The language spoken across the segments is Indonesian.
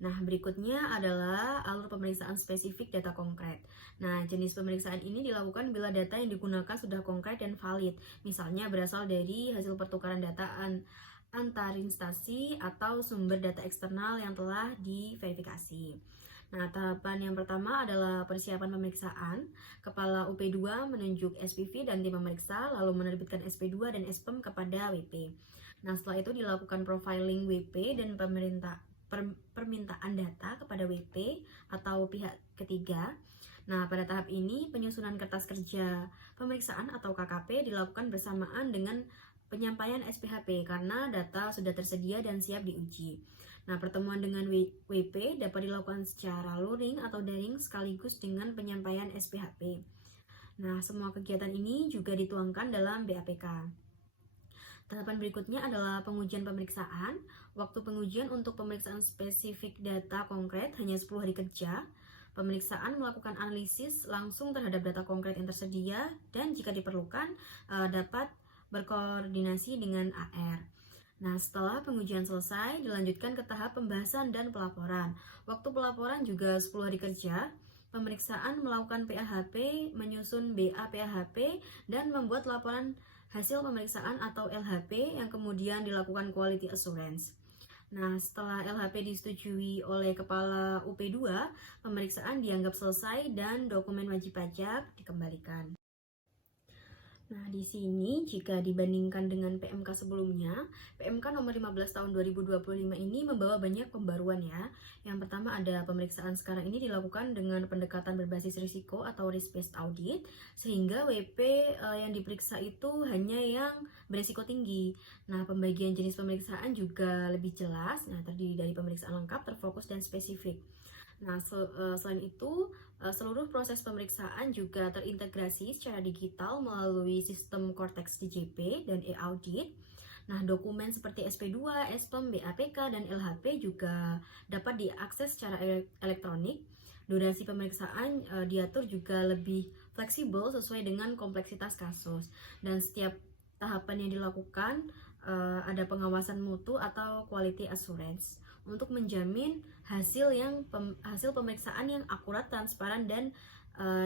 Nah, berikutnya adalah alur pemeriksaan spesifik data konkret. Nah, jenis pemeriksaan ini dilakukan bila data yang digunakan sudah konkret dan valid, misalnya berasal dari hasil pertukaran data antar instansi atau sumber data eksternal yang telah diverifikasi. Nah, tahapan yang pertama adalah persiapan pemeriksaan. Kepala UP2 menunjuk SPV dan tim pemeriksa, lalu menerbitkan SP2 dan SPEM kepada WP. Nah, setelah itu dilakukan profiling WP dan permintaan data kepada WP atau pihak ketiga. Nah, pada tahap ini penyusunan kertas kerja pemeriksaan atau KKP dilakukan bersamaan dengan penyampaian SPHP karena data sudah tersedia dan siap diuji. Nah, pertemuan dengan WP dapat dilakukan secara luring atau daring sekaligus dengan penyampaian SPHP. Nah, semua kegiatan ini juga dituangkan dalam BAPK. Tahapan berikutnya adalah pengujian pemeriksaan. Waktu pengujian untuk pemeriksaan spesifik data konkret hanya 10 hari kerja. Pemeriksaan melakukan analisis langsung terhadap data konkret yang tersedia dan jika diperlukan dapat berkoordinasi dengan AR. Nah, setelah pengujian selesai, dilanjutkan ke tahap pembahasan dan pelaporan. Waktu pelaporan juga 10 hari kerja. Pemeriksaan melakukan PAHP, menyusun BA PAHP, dan membuat laporan hasil pemeriksaan atau LHP yang kemudian dilakukan quality assurance. Nah, setelah LHP disetujui oleh Kepala UP2, pemeriksaan dianggap selesai dan dokumen wajib pajak dikembalikan. Nah, di sini jika dibandingkan dengan PMK sebelumnya, PMK nomor 15 tahun 2025 ini membawa banyak pembaruan ya. Yang pertama ada pemeriksaan sekarang ini dilakukan dengan pendekatan berbasis risiko atau risk-based audit, sehingga WP yang diperiksa itu hanya yang berisiko tinggi. Nah, pembagian jenis pemeriksaan juga lebih jelas, nah terdiri dari pemeriksaan lengkap, terfokus, dan spesifik. Nah, selain itu, seluruh proses pemeriksaan juga terintegrasi secara digital melalui sistem Cortex DJP dan e-audit. Nah, dokumen seperti SP2, SPEM, BAPK, dan LHP juga dapat diakses secara elektronik. Durasi pemeriksaan diatur juga lebih fleksibel sesuai dengan kompleksitas kasus. Dan setiap tahapan yang dilakukan ada pengawasan mutu atau quality assurance untuk menjamin hasil pemeriksaan yang akurat, transparan, dan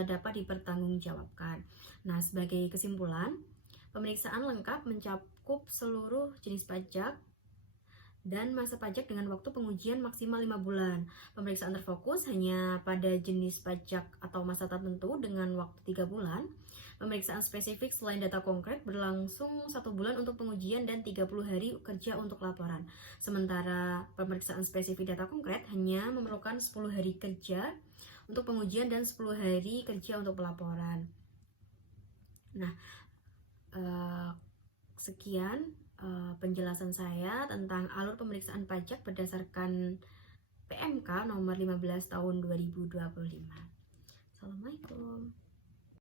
dapat dipertanggungjawabkan. Nah, sebagai kesimpulan, pemeriksaan lengkap mencakup seluruh jenis pajak dan masa pajak dengan waktu pengujian maksimal 5 bulan. Pemeriksaan terfokus hanya pada jenis pajak atau masa tertentu dengan waktu 3 bulan. Pemeriksaan spesifik selain data konkret berlangsung 1 bulan untuk pengujian dan 30 hari kerja untuk laporan. Sementara pemeriksaan spesifik data konkret hanya memerlukan 10 hari kerja untuk pengujian dan 10 hari kerja untuk pelaporan. Nah, sekian penjelasan saya tentang alur pemeriksaan pajak berdasarkan PMK nomor 15 tahun 2025. Assalamualaikum.